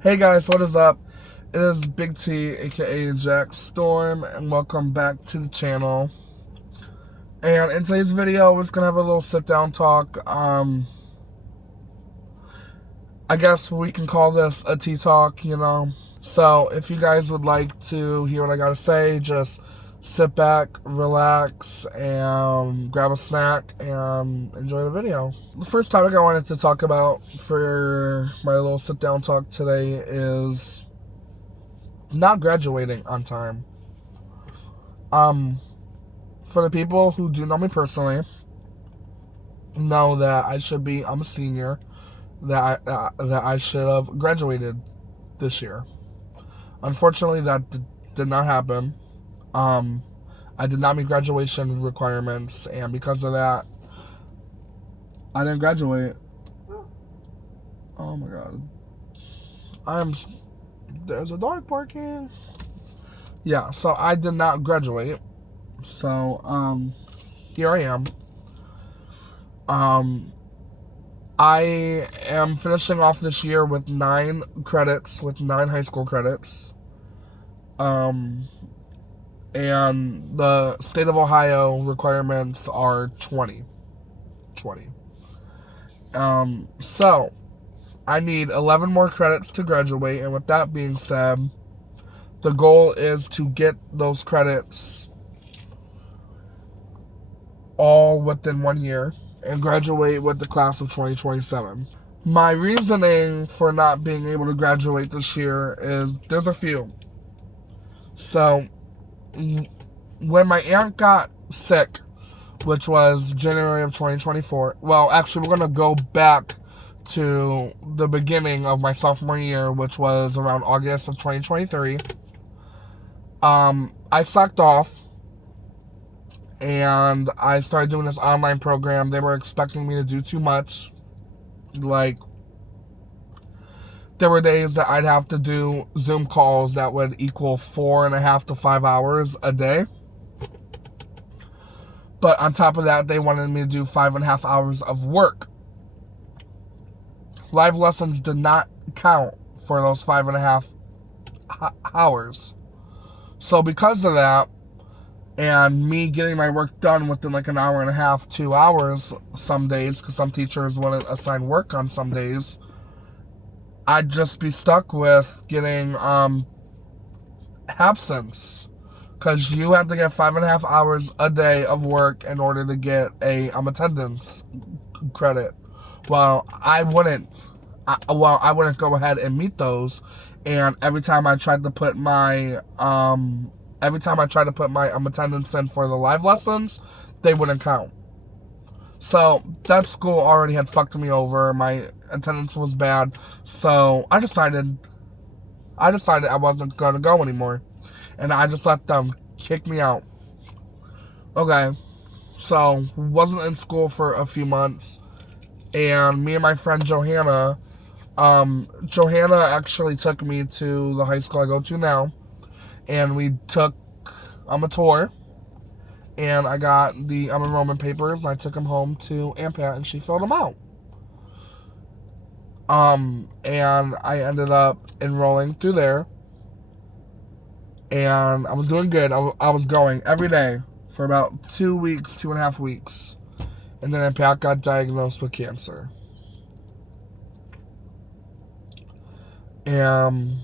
Hey guys, what is up? It is Big T, aka Jack Storm, and welcome back to the channel. And in today's video, we're just gonna have a little sit-down talk. I guess we can call this a tea talk, you know. So if you guys would like to hear what I gotta say, just sit back, relax, and grab a snack and enjoy the video. The first topic I wanted to talk about for my little sit-down talk today is not graduating on time. For the people who do know me personally, know that I'm a senior, that I should have graduated this year. Unfortunately, that did not happen. I did not meet graduation requirements, and because of that, I didn't graduate. Oh my god. There's a dog barking. Yeah, so I did not graduate. So, here I am. I am finishing off this year with 9 credits, with 9 high school credits. And the state of Ohio requirements are 20. So I need 11 more credits to graduate, and with that being said, the goal is to get those credits all within 1 year and graduate with the class of 2027. My reasoning for not being able to graduate this year is there's a few. So, when my aunt got sick, which was January of 2024, well, actually, we're going to go back to the beginning of my sophomore year, which was around August of 2023. I slacked off, and I started doing this online program. They were expecting me to do too much. Like, there were days that I'd have to do Zoom calls that would equal 4.5 to 5 hours a day. But on top of that, they wanted me to do 5.5 hours of work. Live lessons did not count for those 5.5 hours. So because of that, and me getting my work done within like an hour and a half, 2 hours some days, because some teachers wouldn't assign work on some days, I'd just be stuck with getting absence. Because you have to get 5.5 hours a day of work in order to get a attendance credit. Well, I wouldn't go ahead and meet those. And every time I tried to put my attendance in for the live lessons, they wouldn't count. So that school already had fucked me over. My attendance was bad. So I decided I wasn't going to go anymore. And I just let them kick me out. Okay. So, wasn't in school for a few months. And me and my friend Johanna actually took me to the high school I go to now. And we took a tour. And I got the enrollment papers. I took them home to Aunt Pat, and she filled them out. And I ended up enrolling through there. And I was doing good. I was going every day for about 2 weeks, 2.5 weeks. And then Pat got diagnosed with cancer. And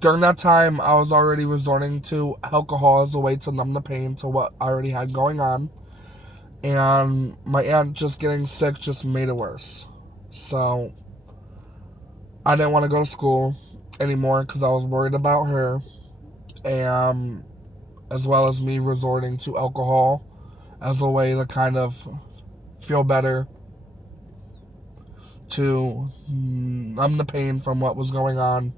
during that time, I was already resorting to alcohol as a way to numb the pain to what I already had going on. And my aunt just getting sick just made it worse. So I didn't want to go to school anymore because I was worried about her, and as well as me resorting to alcohol as a way to kind of feel better, to numb the pain from what was going on.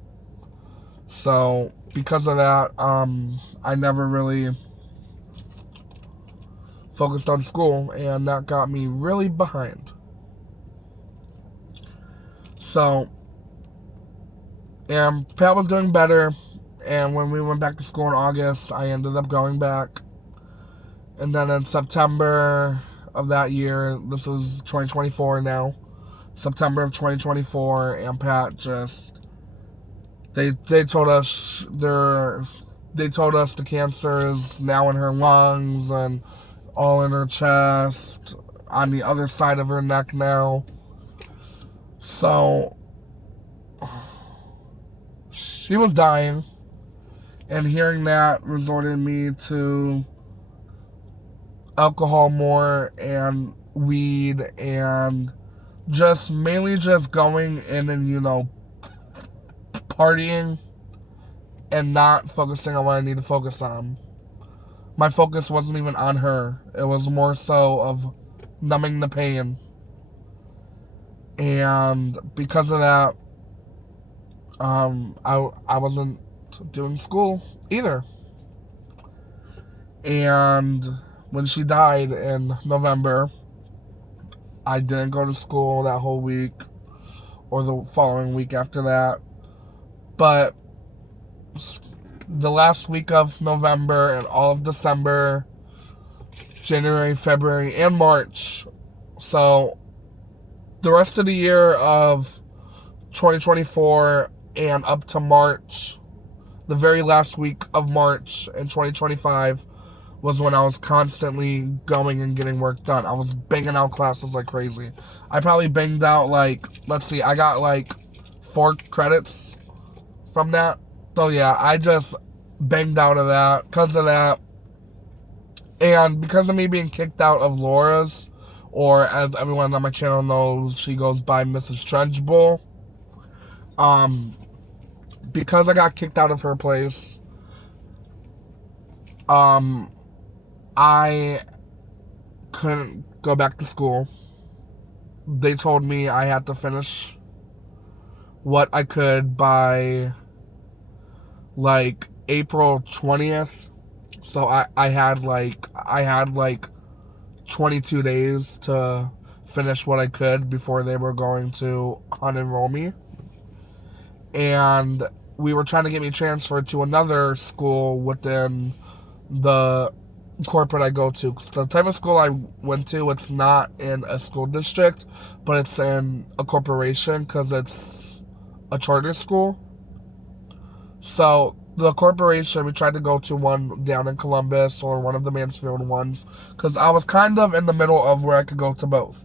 So because of that, I never really focused on school, and that got me really behind. So, and Pat was doing better, and when we went back to school in August, I ended up going back. And then in September of that year, this was 2024 now, September of 2024, and Pat just They told us the cancer is now in her lungs and all in her chest, on the other side of her neck now. So she was dying, and hearing that resorted me to alcohol more and weed and just mainly just going in and, partying and not focusing on what I need to focus on. My focus wasn't even on her. It was more so of numbing the pain. And because of that, I wasn't doing school either. And when she died in November, I didn't go to school that whole week or the following week after that. But the last week of November and all of December, January, February, and March. So the rest of the year of 2024 and up to March, the very last week of March in 2025 was when I was constantly going and getting work done. I was banging out classes like crazy. I probably banged out I got 4 credits from that. So yeah, I just banged out of that because of that. And because of me being kicked out of Laura's, or as everyone on my channel knows, she goes by Mrs. Trenchbull. Because I got kicked out of her place, I couldn't go back to school. They told me I had to finish what I could by April 20th. So I had 22 days to finish what I could before they were going to unenroll me. And we were trying to get me transferred to another school within the corporate I go to. The type of school I went to, it's not in a school district, but it's in a corporation because it's a charter school. So the corporation, we tried to go to one down in Columbus or one of the Mansfield ones because I was kind of in the middle of where I could go to both.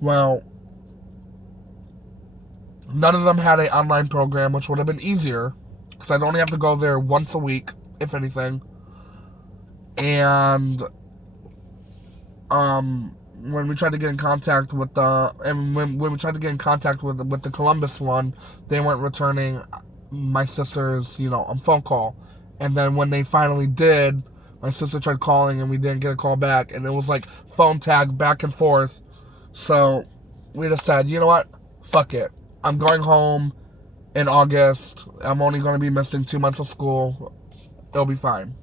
Well, none of them had an online program, which would have been easier because I'd only have to go there once a week, if anything. And when we tried to get in contact with when we tried to get in contact with the Columbus one, they weren't returning my sister's phone call. And then when they finally did, my sister tried calling and we didn't get a call back, and it was phone tag back and forth. So we just said, you know what, fuck it, I'm going home in August. I'm only going to be missing 2 months of school. It'll be fine.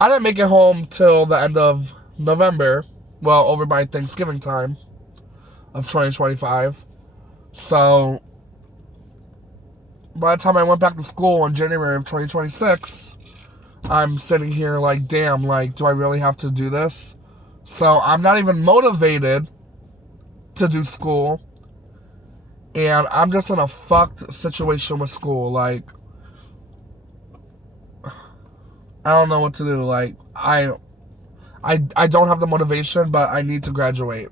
I didn't make it home till the end of November. Well, over by Thanksgiving time of 2025. So by the time I went back to school in January of 2026, I'm sitting here damn, do I really have to do this? So I'm not even motivated to do school. And I'm just in a fucked situation with school. I don't know what to do. I don't have the motivation, but I need to graduate.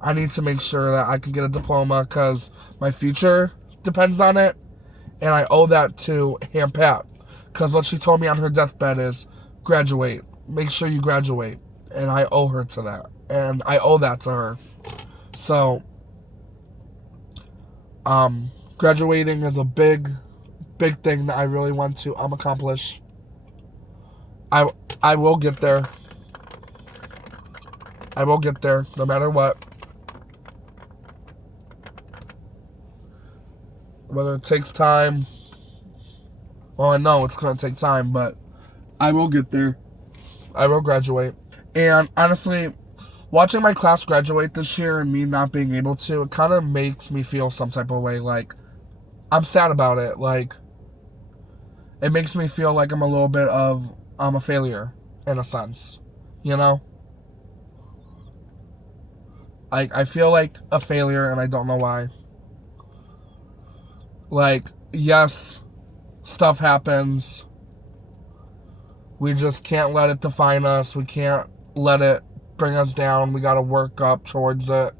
I need to make sure that I can get a diploma because my future depends on it. And I owe that to Aunt Pat. Because what she told me on her deathbed is, graduate. Make sure you graduate. And I owe her to that. And I owe that to her. So, graduating is a big thing that I really want to accomplish. I will get there. I will get there, no matter what. Whether it takes time. Well, I know it's going to take time, but I will get there. I will graduate. And honestly, watching my class graduate this year and me not being able to, it kind of makes me feel some type of way. I'm sad about it. It makes me feel like I'm a failure, in a sense. I feel like a failure, and I don't know why. Like, yes, stuff happens. We just can't let it define us. We can't let it bring us down. We gotta work up towards it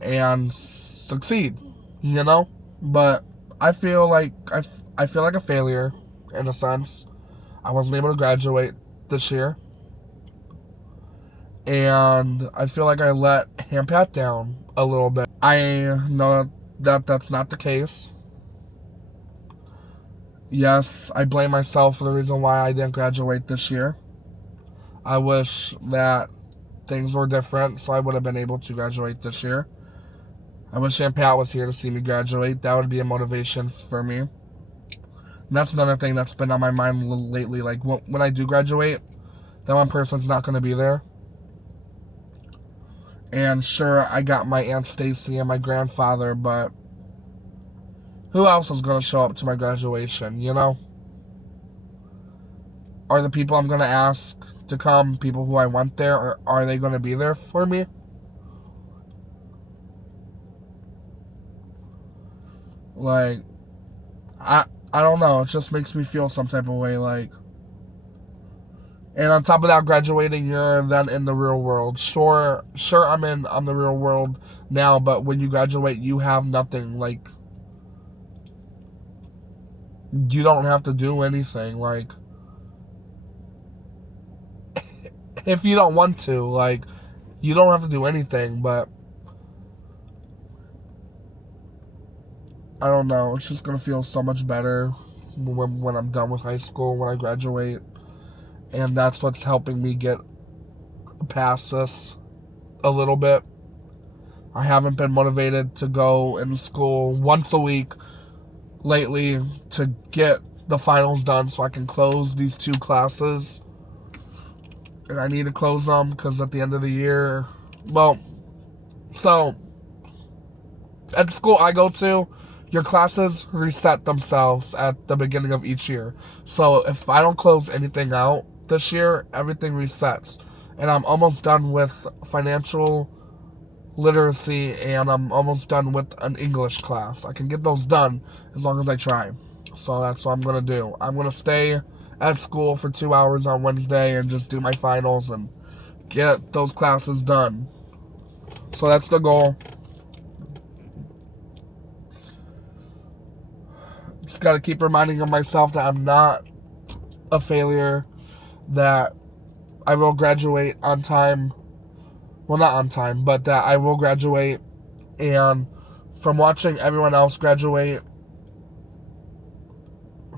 and succeed, you know? But I feel like I feel like a failure in a sense. I wasn't able to graduate this year. And I feel like I let Hampat down a little bit. I know that that's not the case. Yes, I blame myself for the reason why I didn't graduate this year. I wish that things were different so I would have been able to graduate this year. I wish Aunt Pat was here to see me graduate. That would be a motivation for me. And that's another thing that's been on my mind lately. Like, when I do graduate, that one person's not going to be there. And sure, I got my Aunt Stacy and my grandfather, but who else is going to show up to my graduation, you know? Are the people I'm going to ask to come people who I want there, or are they going to be there for me? Like, I don't know. It just makes me feel some type of way, like. And on top of that, graduating, you're then in the real world. Sure, I'm in the real world now, but when you graduate, you have nothing. Like, you don't have to do anything. Like, if you don't want to, like, you don't have to do anything, but I don't know. It's just going to feel so much better when I'm done with high school, when I graduate. And that's what's helping me get past this a little bit. I haven't been motivated to go into school once a week lately to get the finals done so I can close these 2 classes. And I need to close them because at the end of the year, well, so at the school I go to, your classes reset themselves at the beginning of each year. So if I don't close anything out this year, everything resets. And I'm almost done with financial literacy and I'm almost done with an English class. I can get those done as long as I try. So that's what I'm going to do. I'm going to stay at school for 2 hours on Wednesday and just do my finals and get those classes done. So that's the goal. Just got to keep reminding myself that I'm not a failure, that I will graduate on time. Well, not on time, but that I will graduate. And from watching everyone else graduate,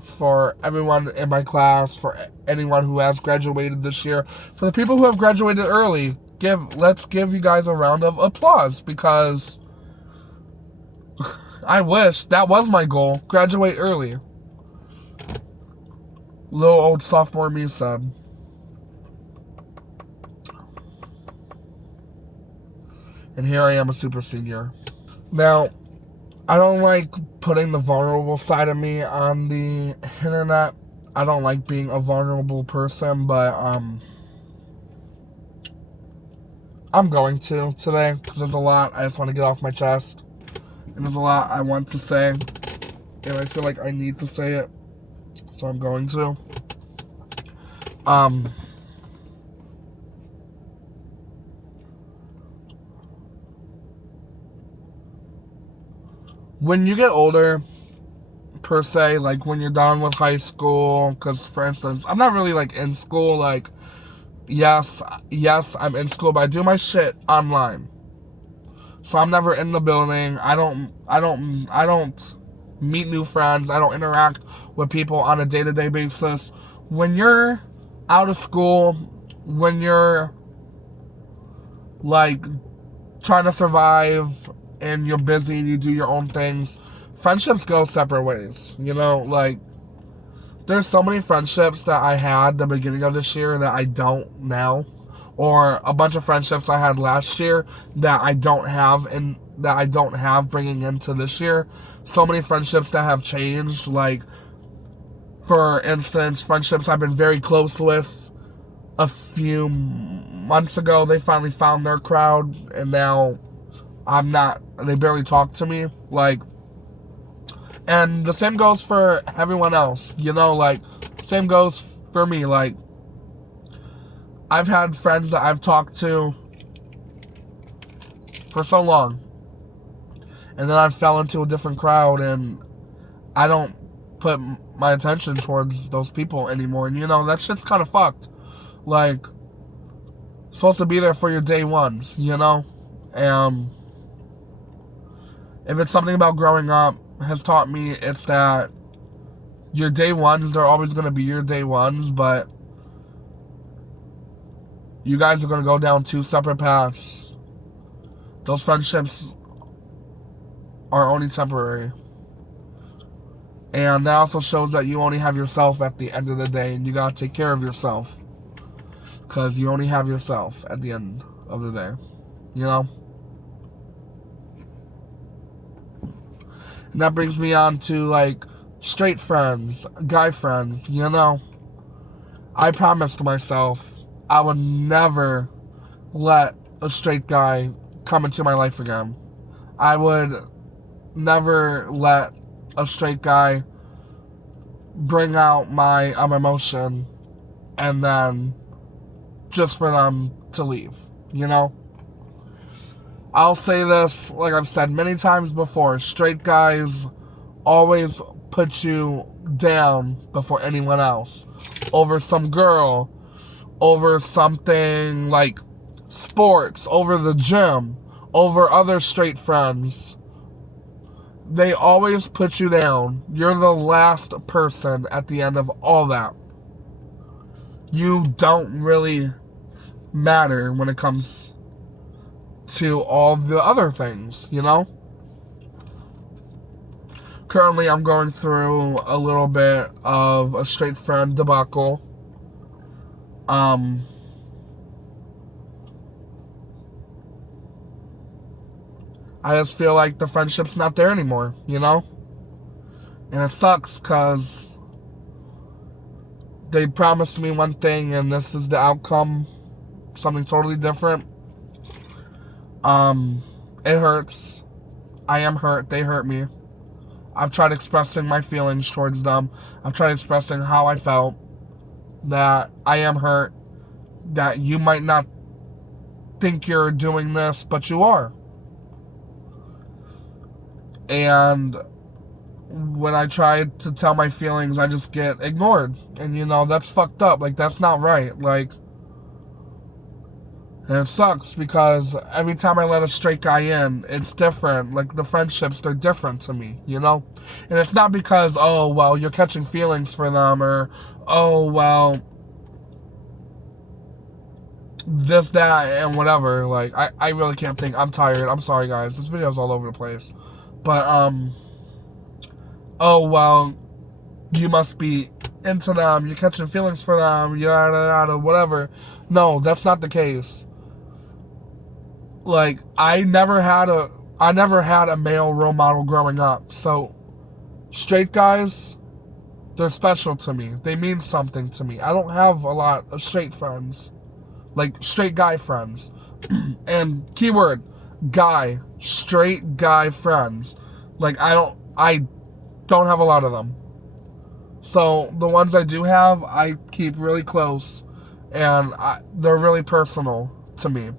for everyone in my class, for anyone who has graduated this year, for the people who have graduated early, let's give you guys a round of applause, because I wish that was my goal, graduate early. Little old sophomore me said. And here I am, a super senior. Now, I don't like putting the vulnerable side of me on the internet. I don't like being a vulnerable person, but I'm going to today because there's a lot I just want to get off my chest. And there's a lot I want to say, and I feel like I need to say it, so I'm going to. When you get older, per se, like when you're done with high school, because for instance, I'm not really like in school, like, yes, I'm in school, but I do my shit online. So I'm never in the building. I don't meet new friends. I don't interact with people on a day-to-day basis. When you're out of school, when you're like trying to survive and you're busy and you do your own things, friendships go separate ways. You know, like, there's so many friendships that I had the beginning of this year that I don't now. Or a bunch of friendships I had last year that I don't have and that I don't have bringing into this year. So many friendships that have changed. Like, for instance, friendships I've been very close with a few months ago, they finally found their crowd, and now I'm not, they barely talk to me. Like, And the same goes for everyone else, you know, like, same goes for me. Like, I've had friends that I've talked to for so long, and then I fell into a different crowd, and I don't put my attention towards those people anymore. And, you know, that shit's kind of fucked. Like, supposed to be there for your day ones, you know? And if it's something about growing up has taught me, it's that your day ones, they're always going to be your day ones, but you guys are going to go down two separate paths. Those friendships are only temporary. And that also shows that you only have yourself at the end of the day, and you got to take care of yourself. Because you only have yourself at the end of the day. You know? And that brings me on to, like, straight friends, guy friends, you know? I promised myself I would never let a straight guy come into my life again. I would never let a straight guy bring out my emotion and then just for them to leave, you know? I'll say this, like I've said many times before, straight guys always put you down before anyone else. Over some girl, over something like sports, over the gym, over other straight friends. They always put you down. You're the last person at the end of all that. You don't really matter when it comes to all the other things, you know? Currently, I'm going through a little bit of a straight friend debacle. I just feel like the friendship's not there anymore, you know? And it sucks because they promised me one thing and this is the outcome, something totally different. It hurts. I am hurt. They hurt me. I've tried expressing my feelings towards them. I've tried expressing how I felt. That I am hurt. That you might not think you're doing this, but you are. And when I try to tell my feelings, I just get ignored. And, you know, that's fucked up. Like, that's not right. Like, and it sucks because every time I let a straight guy in, it's different. Like, the friendships, they're different to me, you know? And it's not because, oh, well, you're catching feelings for them, or, oh, well, this, that, and whatever. Like, I really can't think. I'm tired. I'm sorry, guys. This video's all over the place. But, oh, well, you must be into them. You're catching feelings for them. Yada, yada, whatever. No, that's not the case. Like, I never had a male role model growing up. So, straight guys, they're special to me. They mean something to me. I don't have a lot of straight friends. Like, straight guy friends. And keyword, guy. Straight guy friends. Like, I don't have a lot of them. So, the ones I do have, I keep really close. And they're really personal to me.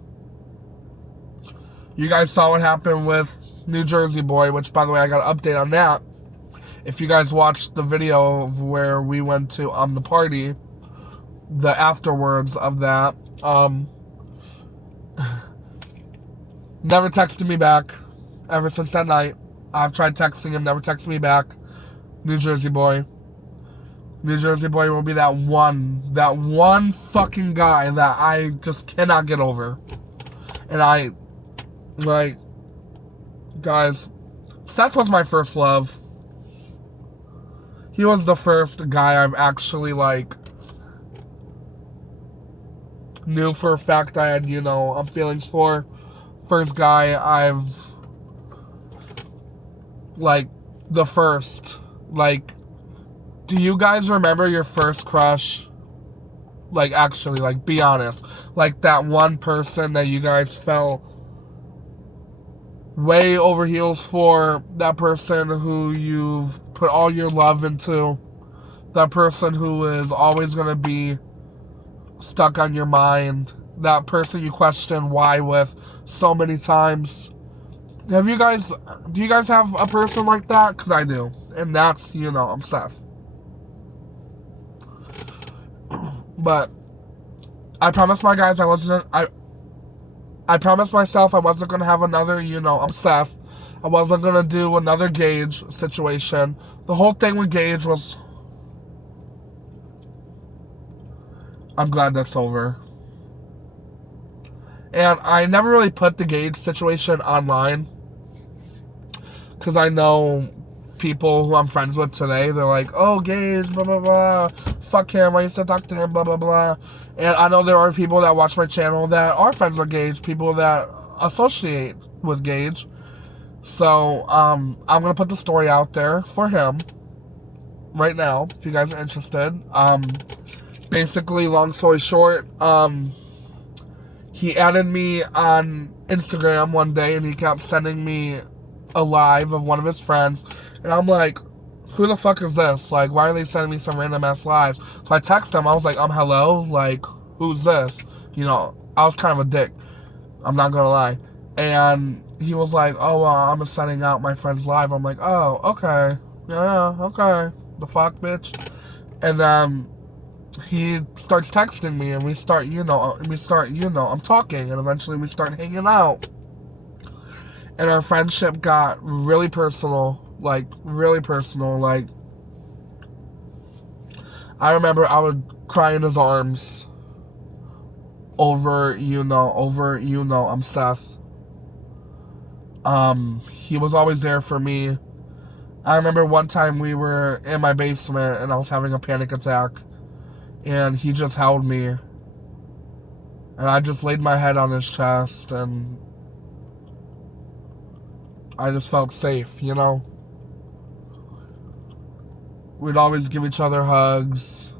You guys saw what happened with New Jersey Boy, which, by the way, I got an update on that. If you guys watched the video of where we went to the party, the afterwards of that, never texted me back ever since that night. I've tried texting him, never texted me back. New Jersey Boy. New Jersey Boy will be that one fucking guy that I just cannot get over. And like, guys, Seth was my first love. He was the first guy I've actually, like, knew for a fact I had, you know, feelings for. First guy I've, like, the first. Like, do you guys remember your first crush? Like, actually, like, be honest. Like, that one person that you guys felt way over heels for that person who you've put all your love into, that person who is always going to be stuck on your mind, that person you question why with so many times. Do you guys have a person like that? Because I do. And that's, I'm Seth. But I promised my guys I promised myself I wasn't going to have another, I'm Seth. I wasn't going to do another Gage situation. The whole thing with Gage was, I'm glad that's over. And I never really put the Gage situation online, because I know people who I'm friends with today, they're like, oh, Gage, blah, blah, blah. Fuck him, I used to talk to him, blah, blah, blah. And I know there are people that watch my channel that are friends with Gage, people that associate with Gage. So, I'm going to put the story out there for him right now, if you guys are interested. Basically, long story short, he added me on Instagram one day, and he kept sending me a live of one of his friends, and I'm like, who the fuck is this? Like, why are they sending me some random ass lives? So I text him, I was like, hello? Like, who's this? I was kind of a dick, I'm not gonna lie. And he was like, oh, I'm just sending out my friend's live. I'm like, oh, okay. Yeah, okay. The fuck, bitch? And then he starts texting me, and we start, I'm talking, and eventually we start hanging out. And our friendship got really personal, like, really personal. Like, I remember I would cry in his arms over, I'm Seth. He was always there for me. I remember one time we were in my basement, and I was having a panic attack, and he just held me, and I just laid my head on his chest, and I just felt safe, We'd always give each other hugs.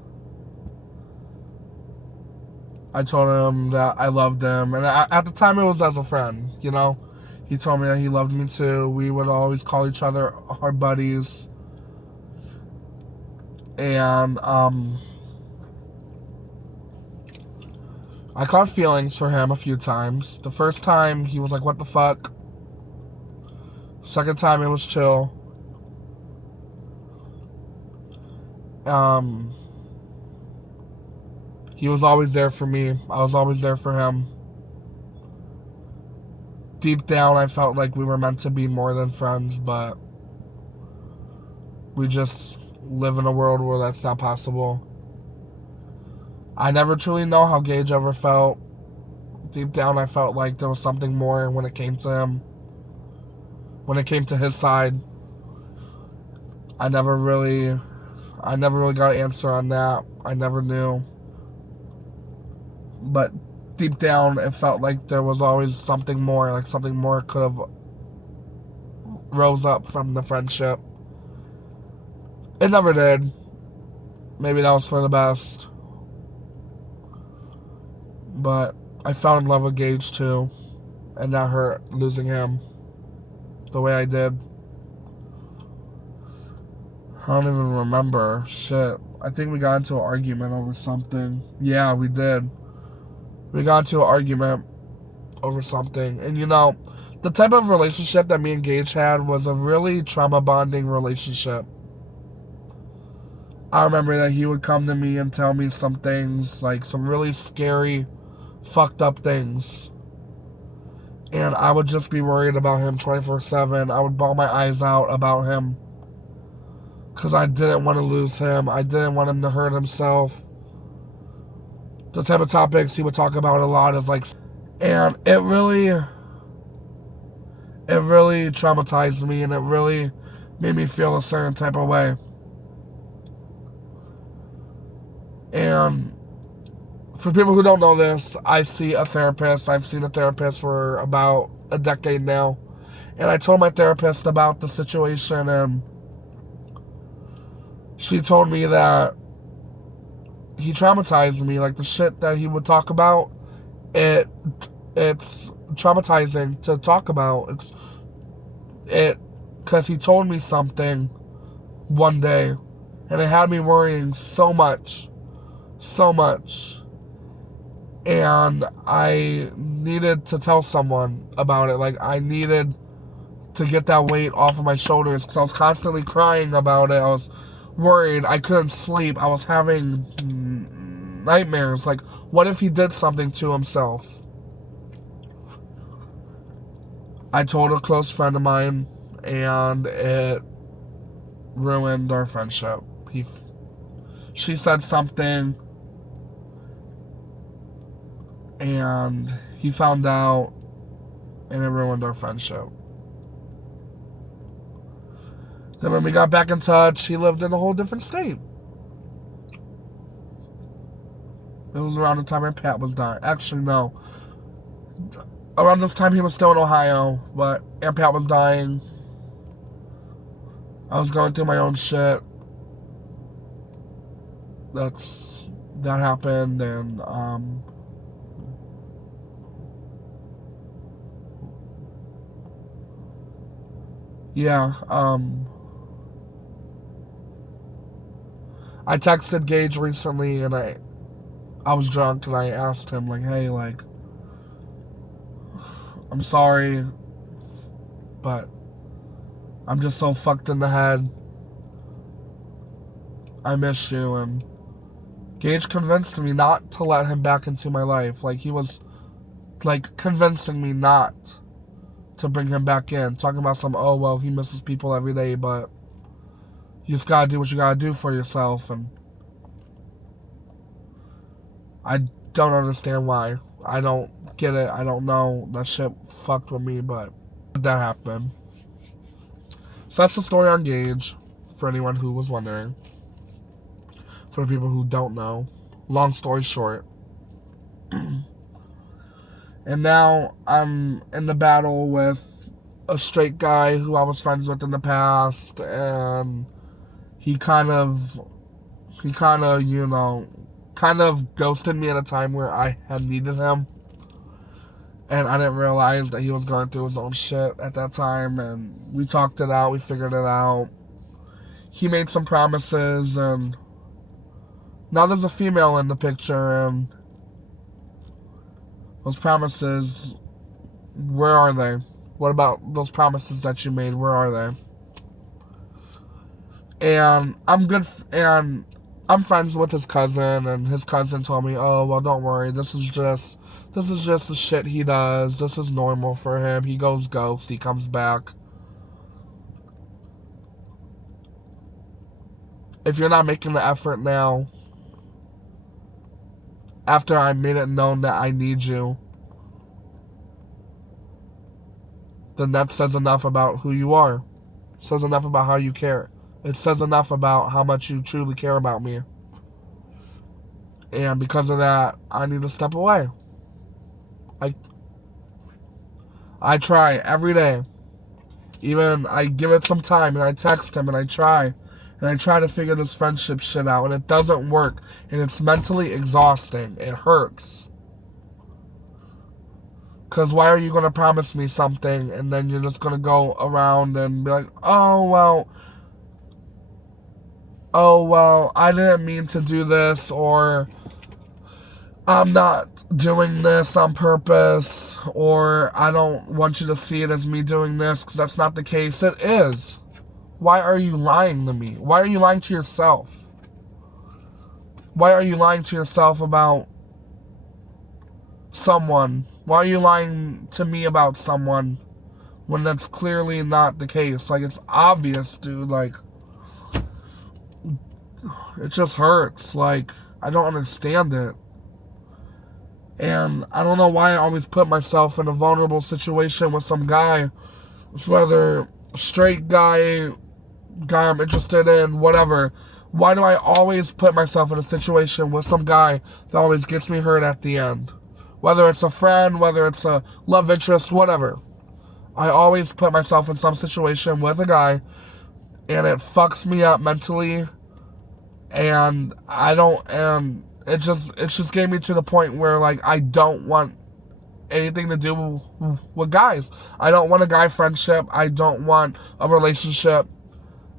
I told him that I loved him, and at the time it was as a friend, He told me that he loved me too. We would always call each other our buddies. And, I caught feelings for him a few times. The first time, he was like, what the fuck? Second time, it was chill. He was always there for me. I was always there for him. Deep down, I felt like we were meant to be more than friends, but we just live in a world where that's not possible. I never truly know how Gage ever felt. Deep down, I felt like there was something more when it came to him. When it came to his side, I never really got an answer on that. I never knew. But deep down, it felt like there was always something more. Like something more could have rose up from the friendship. It never did. Maybe that was for the best. But I fell in love with Gage too. And that hurt, losing him the way I did. I don't even remember. Shit. I think we got into an argument over something. Yeah, we did. We got into an argument over something. And the type of relationship that me and Gage had was a really trauma bonding relationship. I remember that he would come to me and tell me some things, like some really scary, fucked up things. And I would just be worried about him 24/7. I would bawl my eyes out about him, because I didn't want to lose him. I didn't want him to hurt himself. The type of topics he would talk about a lot is like, and it really traumatized me, and it really made me feel a certain type of way. And for people who don't know this, I see a therapist. I've seen a therapist for about a decade now. And I told my therapist about the situation, and she told me that he traumatized me. Like, the shit that he would talk about, it's traumatizing to talk about. It's because he told me something one day, and it had me worrying so much, and I needed to tell someone about it. Like, I needed to get that weight off of my shoulders, because I was constantly crying about it. I was worried. I couldn't sleep. I was having nightmares. Like, what if he did something to himself? I told a close friend of mine, and it ruined our friendship. She said something, and he found out, and it ruined our friendship. Then when we got back in touch, he lived in a whole different state. It was around the time my Pat was dying. Actually, no. Around this time, he was still in Ohio, but Aunt Pat was dying. I was going through my own shit. That happened, and yeah, I texted Gage recently, and I was drunk, and I asked him, like, hey, like, I'm sorry, but I'm just so fucked in the head. I miss you. And Gage convinced me not to let him back into my life. Like, he was, like, convincing me not to bring him back in. Talking about some, oh, well, he misses people every day, but you just gotta do what you gotta do for yourself. And I don't understand why. I don't get it. I don't know. That shit fucked with me, but that happened. So that's the story on Gage, for anyone who was wondering. For the people who don't know. Long story short. And now I'm in the battle with a straight guy who I was friends with in the past, and he kind of, you know, kind of ghosted me at a time where I had needed him. And I didn't realize that he was going through his own shit at that time, and we talked it out, we figured it out. He made some promises, and now there's a female in the picture, and those promises, where are they? What about those promises that you made? Where are they? And I'm friends with his cousin, and his cousin told me, oh, well, don't worry, this is just the shit he does. This is normal for him. He goes ghost, he comes back. If you're not making the effort now, after I made it known that I need you, then that says enough about who you are. It says enough about how you care. It says enough about how much you truly care about me. And because of that, I need to step away. I try every day. Even I give it some time, and I text him, and I try. And I try to figure this friendship shit out, and it doesn't work. And it's mentally exhausting. It hurts. Because why are you going to promise me something, and then you're just going to go around and be like, oh, well, I didn't mean to do this, or I'm not doing this on purpose, or I don't want you to see it as me doing this, because that's not the case. It is. Why are you lying to me? Why are you lying to yourself? Why are you lying to yourself about someone? Why are you lying to me about someone when that's clearly not the case? Like, it's obvious, dude. Like, it just hurts. Like, I don't understand it. And I don't know why I always put myself in a vulnerable situation with some guy, whether straight guy I'm interested in, whatever. Why do I always put myself in a situation with some guy that always gets me hurt at the end? Whether it's a friend, whether it's a love interest, whatever. I always put myself in some situation with a guy, and it fucks me up mentally, and it just gave me to the point where, like, I don't want anything to do with guys. I don't want a guy friendship. I don't want a relationship.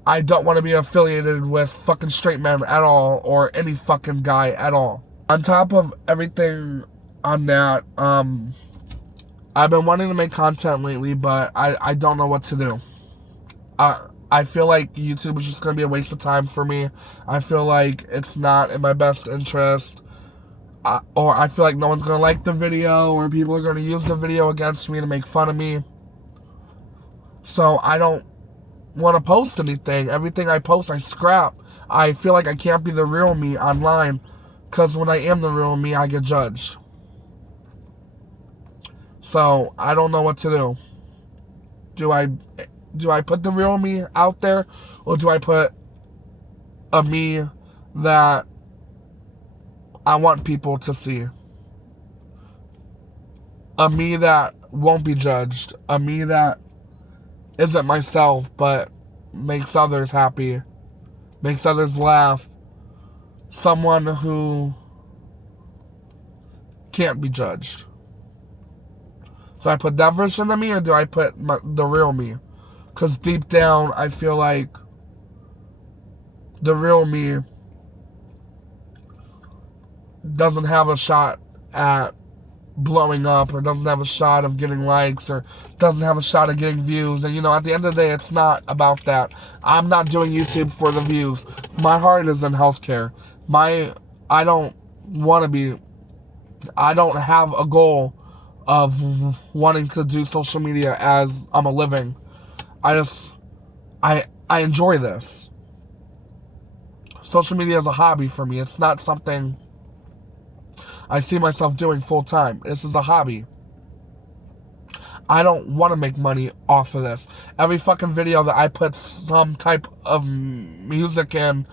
I don't want to be affiliated with fucking straight men at all, or any fucking guy at all. On top of everything on that, I've been wanting to make content lately, but I don't know what to do. I feel like YouTube is just going to be a waste of time for me. I feel like it's not in my best interest. Or I feel like no one's going to like the video, or people are going to use the video against me to make fun of me. So I don't want to post anything. Everything I post, I scrap. I feel like I can't be the real me online, because when I am the real me, I get judged. So I don't know what to do. Do I put the real me out there, or do I put a me that I want people to see? A me that won't be judged. A me that isn't myself, but makes others happy, makes others laugh. Someone who can't be judged. So I put that version of me, or do I put the real me? Because deep down, I feel like the real me doesn't have a shot at blowing up, or doesn't have a shot of getting likes, or doesn't have a shot of getting views. And at the end of the day, it's not about that. I'm not doing YouTube for the views. My heart is in healthcare. I don't have a goal of wanting to do social media as I'm a living. I enjoy this. Social media is a hobby for me. It's not something I see myself doing full time. This is a hobby. I don't want to make money off of this. Every fucking video that I put some type of music in,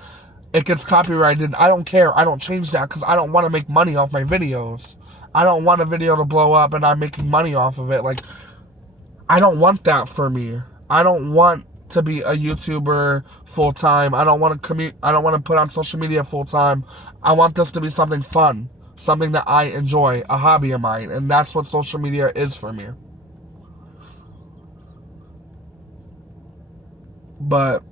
it gets copyrighted. I don't care. I don't change that, because I don't want to make money off my videos. I don't want a video to blow up and I'm making money off of it. Like, I don't want that for me. I don't want to be a YouTuber full time. I don't want to I don't want to put on social media full time. I want this to be something fun, something that I enjoy, a hobby of mine, and that's what social media is for me. But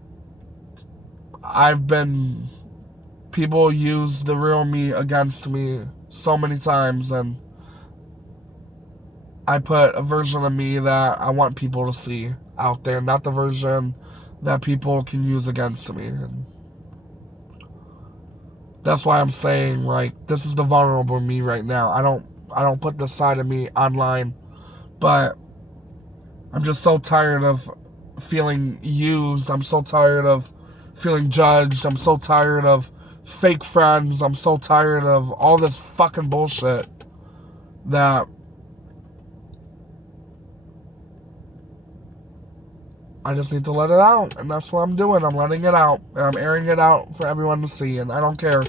people use the real me against me so many times, and I put a version of me that I want people to see out there, not the version that people can use against me. And that's why I'm saying, like, this is the vulnerable me right now. I don't put this side of me online, but I'm just so tired of feeling used. I'm so tired of feeling judged. I'm so tired of fake friends. I'm so tired of all this fucking bullshit that I just need to let it out, and that's what I'm doing. I'm letting it out, and I'm airing it out for everyone to see, and I don't care.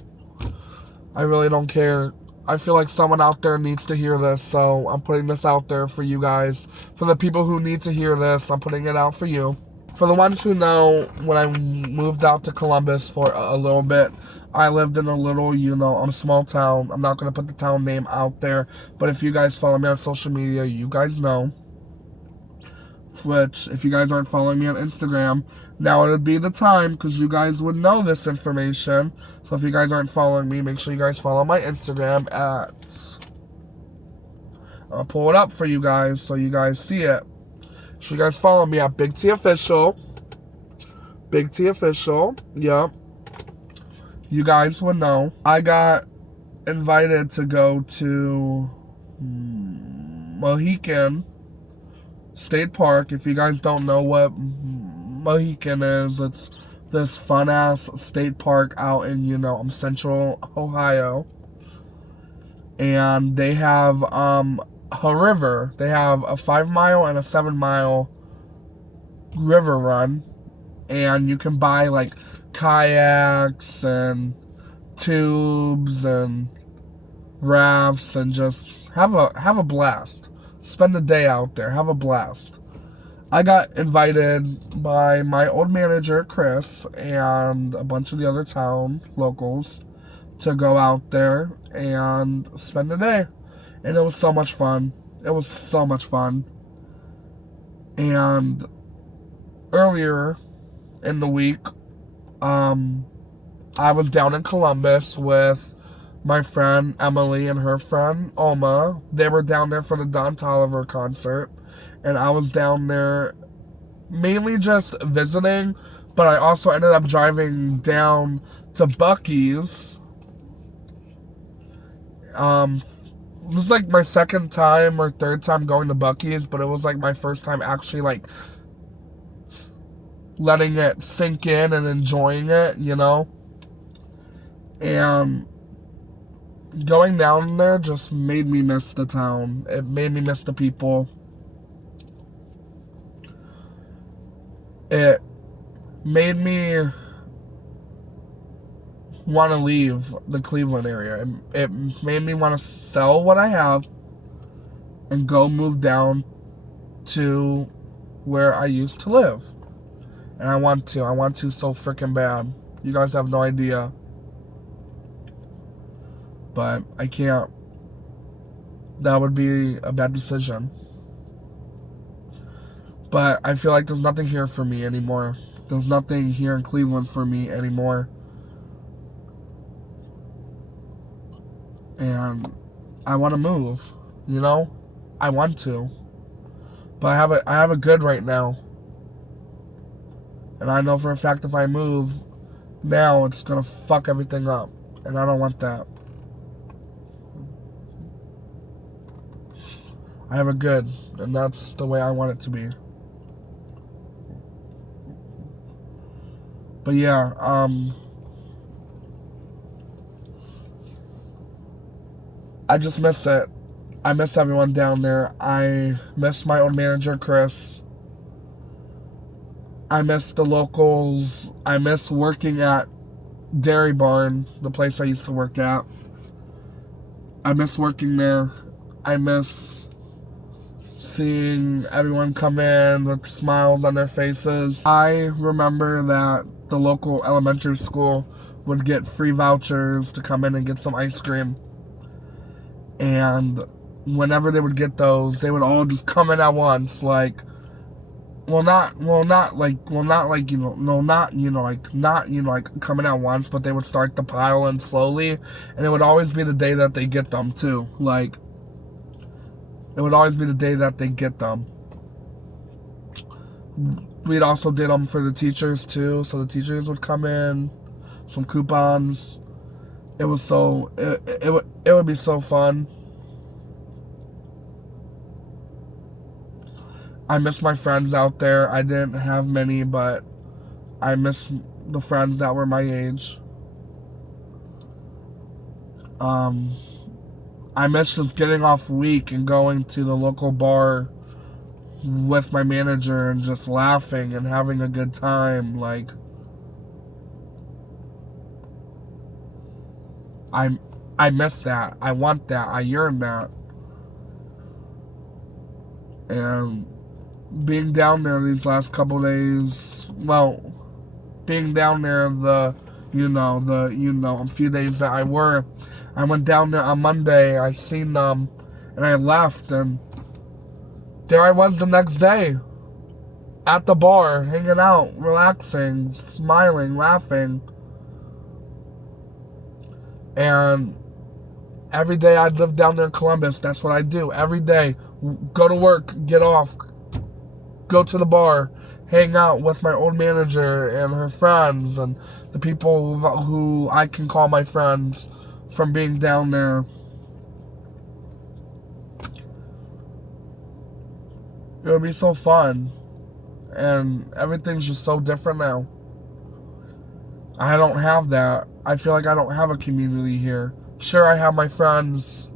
I really don't care. I feel like someone out there needs to hear this, so I'm putting this out there for you guys. For the people who need to hear this, I'm putting it out for you. For the ones who know, when I moved out to Columbus for a little bit, I lived in a little, a small town. I'm not going to put the town name out there, but if you guys follow me on social media, you guys know. Which, if you guys aren't following me on Instagram, now would be the time, because you guys would know this information. So if you guys aren't following me, make sure you guys follow my Instagram at... I'll pull it up for you guys so you guys see it. So you guys follow me at bigteaofficial. Bigteaofficial, yep. You guys would know. I got invited to go to Mohican State Park. If you guys don't know what Mohican is, it's this fun-ass state park out in, central Ohio. And they have a river. They have a 5-mile and a 7-mile river run. And you can buy, like, kayaks and tubes and rafts and just have a blast. Spend the day out there. Have a blast. I got invited by my old manager, Chris, and a bunch of the other town locals to go out there and spend the day. And it was so much fun. It was so much fun. And earlier in the week, I was down in Columbus with my friend Emily and her friend Oma. They were down there for the Don Toliver concert, and I was down there mainly just visiting, but I also ended up driving down to Buc-ee's. This is like my second time or third time going to Buc-ee's, but it was like my first time actually like letting it sink in and enjoying it, you know? And going down there just made me miss the town. It made me miss the people. It made me want to leave the Cleveland area. It made me want to sell what I have and go move down to where I used to live. And I want to so freaking bad. You guys have no idea. But I can't. That would be a bad decision. But I feel like there's nothing here for me anymore. There's nothing here in Cleveland for me anymore. And I want to move, you know? I want to. But I have a good right now. And I know for a fact if I move now, it's going to fuck everything up. And I don't want that. I have a good, and that's the way I want it to be. But yeah, I just miss it. I miss everyone down there. I miss my old manager, Chris. I miss the locals. I miss working at Dairy Barn, the place I used to work at. I miss working there. I miss seeing everyone come in with smiles on their faces. I remember that the local elementary school would get free vouchers to come in and get some ice cream. And whenever they would get those, they would all just come in at once, like, not coming at once, but they would start to pile in slowly, and it would always be the day that they get them too. Like, it would always be the day that they get them. We'd also did them for the teachers too, so the teachers would come in, some coupons. It was so it would be so fun. I miss my friends out there. I didn't have many, but I miss the friends that were my age. I miss just getting off week and going to the local bar with my manager and just laughing and having a good time. Like, I miss that. I want that. I yearn that. And being down there these last couple days, well, being down there a few days that I went down there on Monday, I seen them, and I left, and there I was the next day, at the bar, hanging out, relaxing, smiling, laughing, and every day I'd live down there in Columbus. That's what I do. Every day, go to work, get off, go to the bar, hang out with my old manager and her friends and the people who I can call my friends from being down there. It would be so fun. And everything's just so different now. I don't have that. I feel like I don't have a community here. Sure, I have my friends.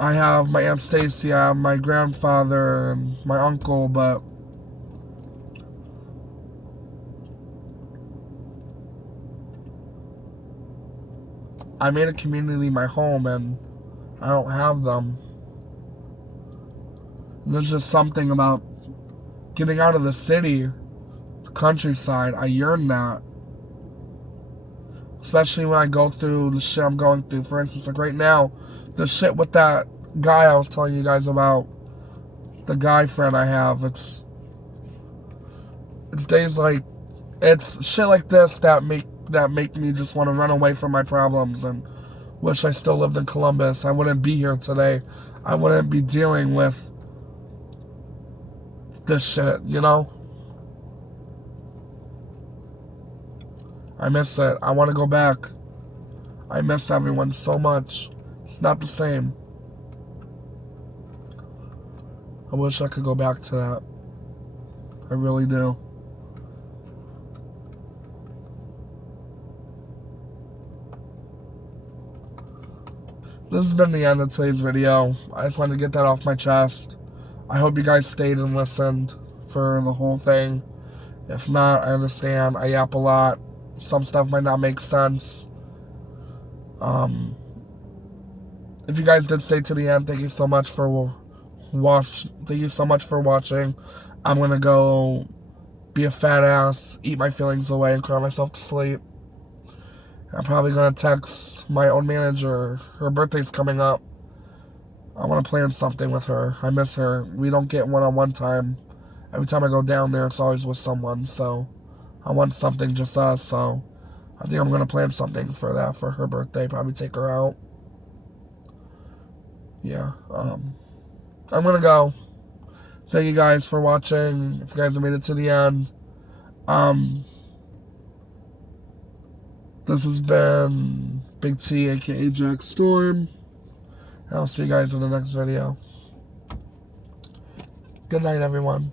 I have my Aunt Stacy, I have my grandfather, and my uncle, but I made a community my home, and I don't have them. There's just something about getting out of the city, the countryside. I yearn that. Especially when I go through the shit I'm going through. For instance, like right now, the shit with that guy I was telling you guys about, the guy friend I have, it's days like, it's shit like this that make me just want to run away from my problems and wish I still lived in Columbus. I wouldn't be here today. I wouldn't be dealing with this shit, you know? I miss it. I want to go back. I miss everyone so much. It's not the same. I wish I could go back to that. I really do. This has been the end of today's video. I just wanted to get that off my chest. I hope you guys stayed and listened for the whole thing. If not, I understand. I yap a lot. Some stuff might not make sense. If you guys did stay to the end, thank you so much for watching. I'm gonna go be a fat ass, eat my feelings away, and cry myself to sleep. I'm probably gonna text my own manager. Her birthday's coming up. I want to plan something with her. I miss her. We don't get one-on-one time. Every time I go down there, it's always with someone. So I want something just us. So I think I'm gonna plan something for that for her birthday. Probably take her out. Yeah. I'm gonna go. Thank you guys for watching. If you guys have made it to the end. This has been Big T, aka Jack Storm. I'll see you guys in the next video. Good night, everyone.